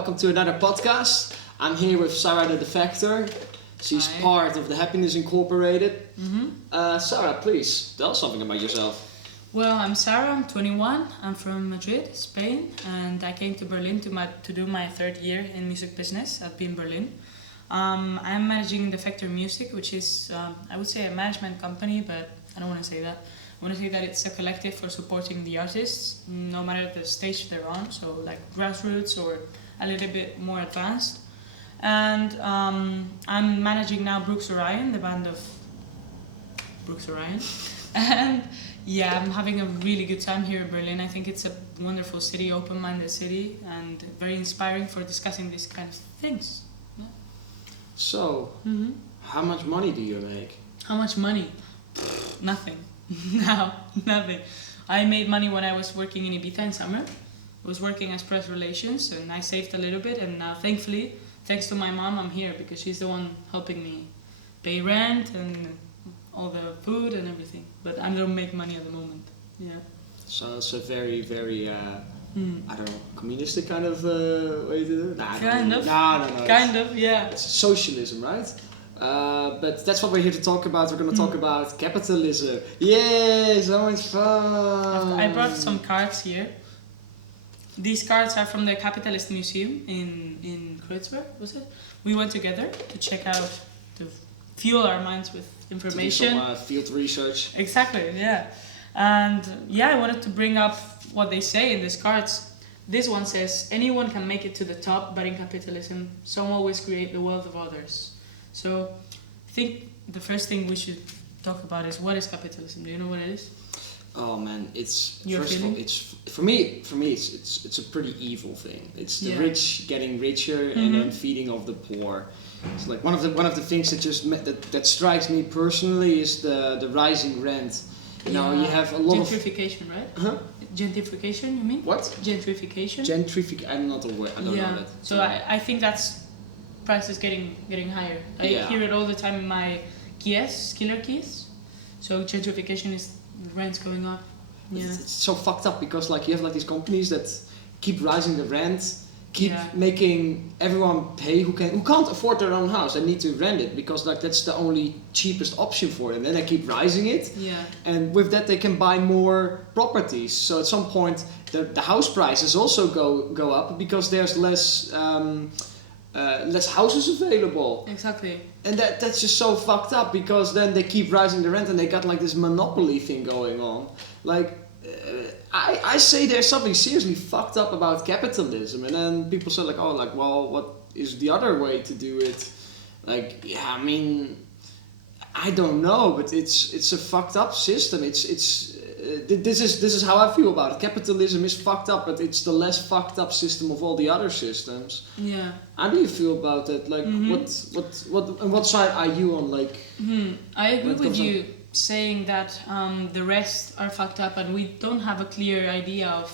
welcome to another podcast. I'm here with Sara Defector. She's Hi. part of the Happiness Incorporated. Mm-hmm. Sarah, please tell something about yourself. Well, I'm Sara, I'm 21, I'm from Madrid, Spain, and I came to Berlin to do my third year in music business at BIM Berlin. I'm managing Defector Music, which is, I would say, a management company, but I don't want to say that. I want to say that it's a collective for supporting the artists, no matter the stage they're on, so like grassroots or a little bit more advanced. And I'm managing now Brooks Orion, the band of Brooks Orion. And yeah, I'm having a really good time here in Berlin. I think it's a wonderful city, open-minded city, and very inspiring for discussing these kind of things. Yeah. So, how much money do you make? How much money? Nothing. No, nothing. I made money when I was working in Ibiza in summer. I was working as press relations, and I saved a little bit, and now thankfully, thanks to my mom, I'm here because she's the one helping me pay rent and all the food and everything. But I don't make money at the moment. Yeah. So it's a very, very, I don't know, communistic kind of way to do it? Nah, Kind of. No. Kind of, yeah. It's socialism, right? But that's what we're here to talk about. We're going to talk about capitalism. Yay, so much fun! I brought some cards here. These cards are from the Capitalism Museum in Kreuzberg, was it? We went together to check out, to fuel our minds with information. To do some field research. Exactly, yeah. And yeah, I wanted to bring up what they say in these cards. This one says, anyone can make it to the top, but in capitalism, some always create the wealth of others. So I think the first thing we should talk about is, what is capitalism? Do you know what it is? Oh man, it's Your first feeling? of all, it's for me. It's a pretty evil thing. It's the Yeah. rich getting richer and then feeding off the poor. It's like one of the things that that strikes me personally is the rising rent. You know, you have a lot gentrification, right? Huh? Gentrification, you mean? What? Gentrification. I'm not aware. I don't know that. So I think that's prices getting higher. I hear it all the time in my killer keys. So gentrification is rents going up. Yeah. It's so fucked up because like you have like these companies that keep rising the rent, keep Yeah. making everyone pay who can't afford their own house and need to rent it because like that's the only cheapest option for them. Then they keep rising it, Yeah. and with that they can buy more properties. So at some point the house prices also go up because there's less houses available. Exactly. And that's just so fucked up because then they keep rising the rent and they got like this monopoly thing going on. Like, I say there's something seriously fucked up about capitalism, and then people say like, oh, like, well, what is the other way to do it? Like, yeah, I mean, I don't know, but it's a fucked up system. This is how I feel about it. Capitalism is fucked up, but it's the less fucked up system of all the other systems. Yeah. How do you feel about that? Like, what side are you on? Like, I agree What with comes you saying that the rest are fucked up and we don't have a clear idea of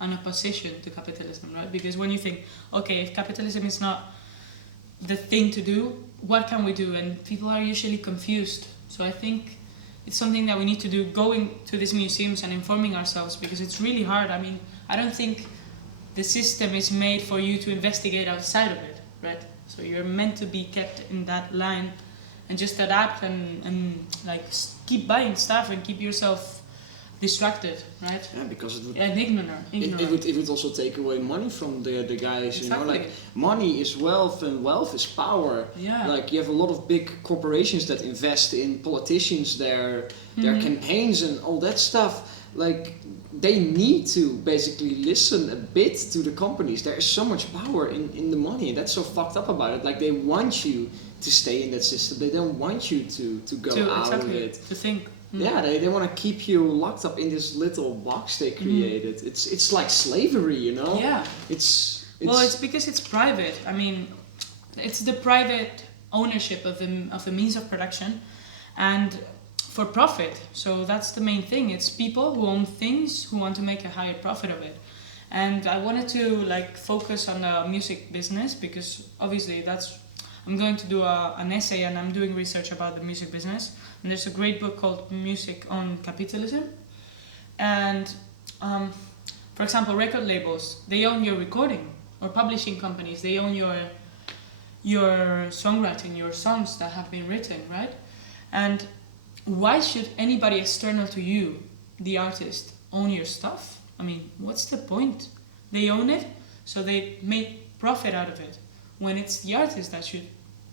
an opposition to capitalism, right? Because when you think, okay, if capitalism is not the thing to do, what can we do? And people are usually confused. So I think it's something that we need to do, going to these museums and informing ourselves, because it's really hard. I mean, I don't think the system is made for you to investigate outside of it, right? So you're meant to be kept in that line and just adapt and like keep buying stuff and keep yourself distracted, right? yeah, because it would. And ignorant. It would also take away money from the guys, Exactly. you know, like money is wealth and wealth is power. Yeah. Like you have a lot of big corporations that invest in politicians, their campaigns and all that stuff. Like they need to basically listen a bit to the companies. There is so much power in the money, and that's so fucked up about it. Like they want you to stay in that system. They don't want you to go out of it. To think. Yeah, they want to keep you locked up in this little box they created. It's like slavery, you know? Yeah. It's Because it's private. I mean, it's the private ownership of the means of production, and for profit. So that's the main thing. It's people who own things who want to make a higher profit of it. And I wanted to like focus on the music business because obviously I'm going to do an essay and I'm doing research about the music business. And there's a great book called Music on Capitalism. And for example, record labels, they own your recording. or publishing companies, they own your songwriting, your songs that have been written, right? And why should anybody external to you, the artist, own your stuff? I mean, what's the point? They own it, so they make profit out of it. When it's the artist that should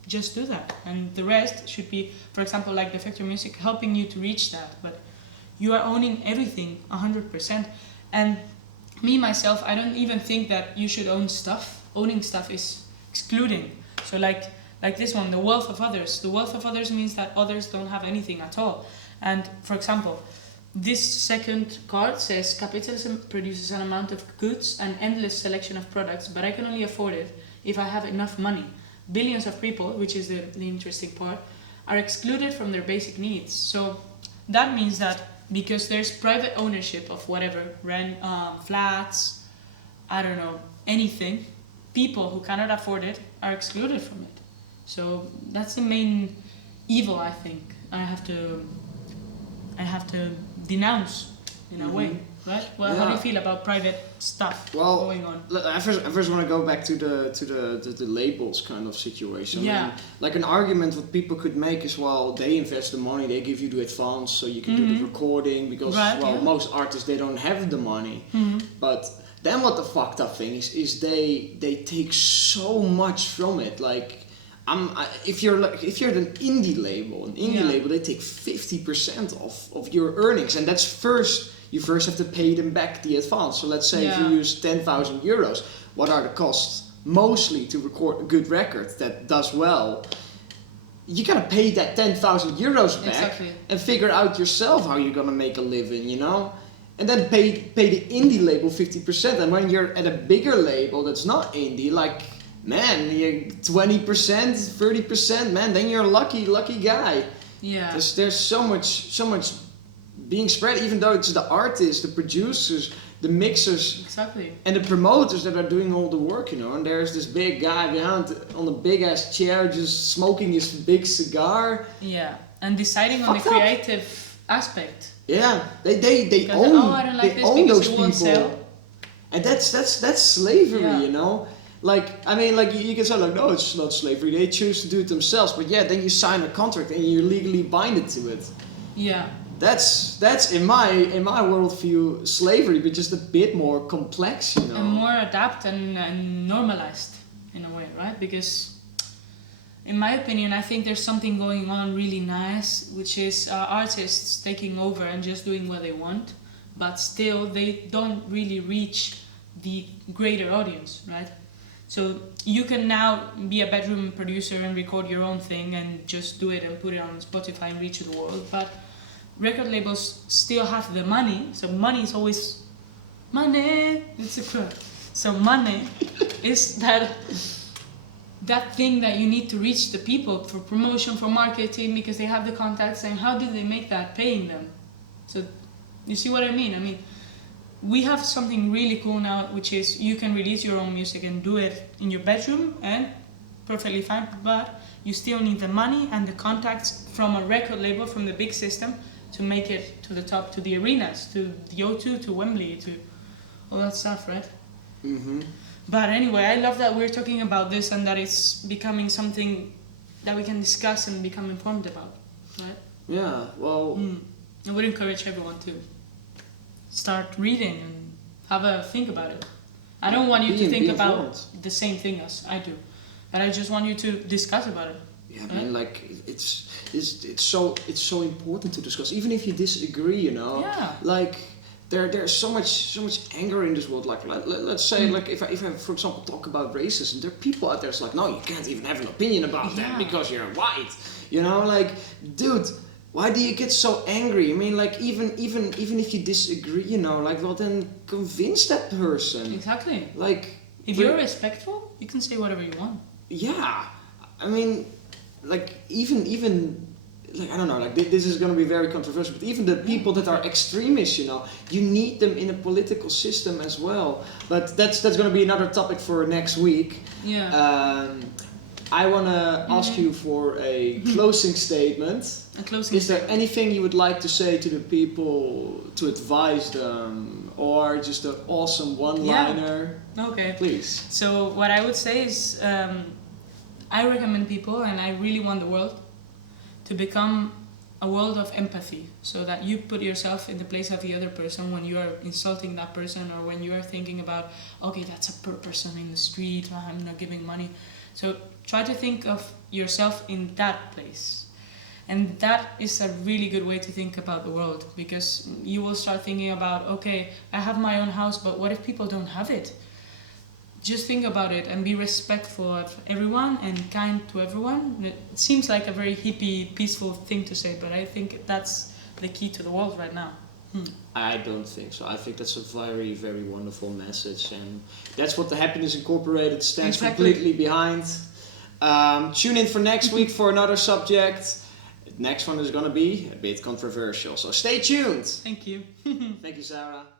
just do that, and the rest should be, for example, like Defector Music, helping you to reach that. But you are owning everything 100%. And me myself, I don't even think that you should own stuff. Owning stuff is excluding. So like this one, the wealth of others. The wealth of others means that others don't have anything at all. And for example, this second card says capitalism produces an amount of goods and endless selection of products, but I can only afford it if I have enough money. Billions of people, which is the interesting part, are excluded from their basic needs. So that means that because there's private ownership of whatever, rent, flats, I don't know, anything, people who cannot afford it are excluded from it. So that's the main evil, I think. I have to denounce in a way, right? Well, how do you feel about private stuff going on? I first want to go back to the labels kind of situation. Yeah. I mean, like an argument what people could make is, well, they invest the money, they give you the advance so you can do the recording because most artists, they don't have the money. But then what the fucked up thing is they take so much from it. Like if you're an indie label, label, they take 50% of your earnings, and that's you first have to pay them back the advance. So let's say if you use 10,000 euros, what are the costs mostly to record a good record that does well? You gotta pay that 10,000 euros back and figure out yourself how you're gonna make a living, you know? And then pay the indie label 50%. And when you're at a bigger label that's not indie, like, man, you 20%, 30%, man, then you're a lucky guy. Yeah. There's so much being spread, even though it's the artists, the producers, the mixers, and the promoters that are doing all the work, you know. And there's this big guy behind on a big ass chair just smoking his big cigar. Yeah, and deciding on the creative aspect. Yeah, they own those people, and that's slavery, you know. Like, I mean, like you can say like, no, it's not slavery. They choose to do it themselves, but yeah, then you sign a contract and you legally bind it to it. Yeah. That's in my worldview slavery, but just a bit more complex, you know. And more adapted and normalized in a way, right? Because in my opinion, I think there's something going on really nice, which is artists taking over and just doing what they want, but still they don't really reach the greater audience, right? So you can now be a bedroom producer and record your own thing and just do it and put it on Spotify and reach the world, but record labels still have the money, so money is always money. It's a quote. So money is that thing that you need to reach the people for promotion, for marketing, because they have the contacts. And how do they make that? Paying them. So you see what I mean? I mean, we have something really cool now, which is you can release your own music and do it in your bedroom and perfectly fine, but you still need the money and the contacts from a record label, from the big system, to make it to the top, to the arenas, to the O2, to Wembley, to all that stuff, right? Mm-hmm. But anyway, I love that we're talking about this and that it's becoming something that we can discuss and become informed about, right? Yeah, well... I would encourage everyone to start reading and have a think about it. I don't want you to think about the same thing as I do, but I just want you to discuss about it. Yeah, right? Man, like it's so important to discuss, even if you disagree, you know. Yeah. Like there's so much anger in this world. Like let's say like if I for example talk about racism, there are people out there that's like, no, you can't even have an opinion about that because you're white. You know, like, dude, why do you get so angry? I mean, like even if you disagree, you know, like, well then convince that person. Exactly. Like if you're respectful, you can say whatever you want. Yeah, I mean, like even like I don't know, like this is going to be very controversial, but even the people that are extremists, you know, you need them in a political system as well. But that's going to be another topic for next week. Yeah. I want to ask you for a closing statement. A closing Is there anything you would like to say to the people to advise them or just an awesome one-liner. Okay. Please. So what I would say is, I recommend people, and I really want the world to become a world of empathy, so that you put yourself in the place of the other person when you are insulting that person, or when you are thinking about, okay, that's a poor person in the street, I'm not giving money. So try to think of yourself in that place. And that is a really good way to think about the world, because you will start thinking about, okay, I have my own house, but what if people don't have it? Just think about it and be respectful of everyone and kind to everyone. It seems like a very hippie, peaceful thing to say, but I think that's the key to the world right now. I don't think so. I think that's a very, very wonderful message, and that's what the Happiness Incorporated stands completely behind. Tune in for next week for another subject. The next one is going to be a bit controversial, so stay tuned. Thank you. Thank you, Sarah.